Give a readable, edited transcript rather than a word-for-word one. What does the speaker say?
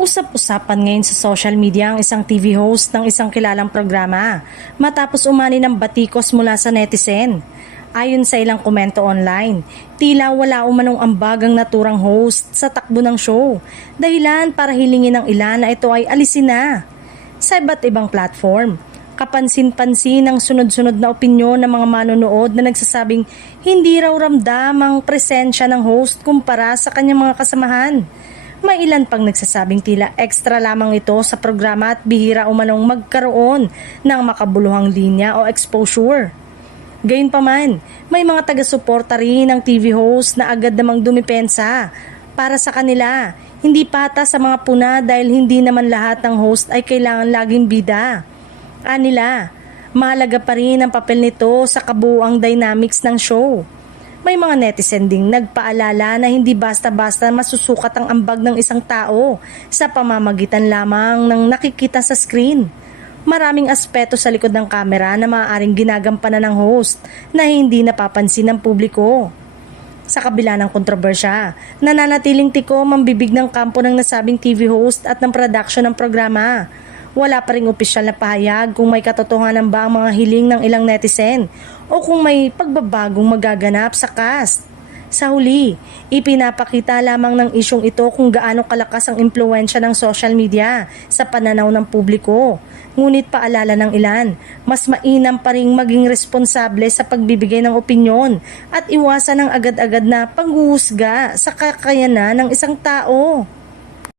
Usap-usapan ngayon sa social media ang isang TV host ng isang kilalang programa matapos umani ng batikos mula sa netizen. Ayon sa ilang komento online, tila wala umanong ambag ang naturang host sa takbo ng show, dahilan para hilingin ng ilan na ito ay alisin na. Sa iba't ibang platform, kapansin-pansin ang sunod-sunod na opinyon ng mga manonood na nagsasabing hindi raw ramdam ang presensya ng host kumpara sa kanyang mga kasamahan. May ilan pang nagsasabing tila extra lamang ito sa programa at bihira umanong magkaroon ng makabuluhang linya o exposure. Gayunpaman, may mga taga-suporta rin ng TV host na agad namang dumipensa. Para sa kanila, hindi pata sa mga puna dahil hindi naman lahat ng host ay kailangan laging bida. Anila, mahalaga pa rin ang papel nito sa kabuuang dynamics ng show. May mga netizen ding nagpaalala na hindi basta-basta masusukat ang ambag ng isang tao sa pamamagitan lamang ng nakikita sa screen. Maraming aspeto sa likod ng kamera na maaaring ginagampanan ng host na hindi napapansin ng publiko. Sa kabila ng kontrobersya, nananatiling tikom ang bibig ng kampo ng nasabing TV host at ng production ng programa. Wala pa ring opisyal na pahayag kung may katotohanan ba ang mga hiling ng ilang netizen o kung may pagbabagong magaganap sa cast. Sa huli, ipinapakita lamang ng isyong ito kung gaano kalakas ang impluwensya ng social media sa pananaw ng publiko. Ngunit paalala ng ilan, mas mainam pa ring maging responsable sa pagbibigay ng opinyon at iwasan ang agad-agad na panghuhusga sa kakayanan ng isang tao.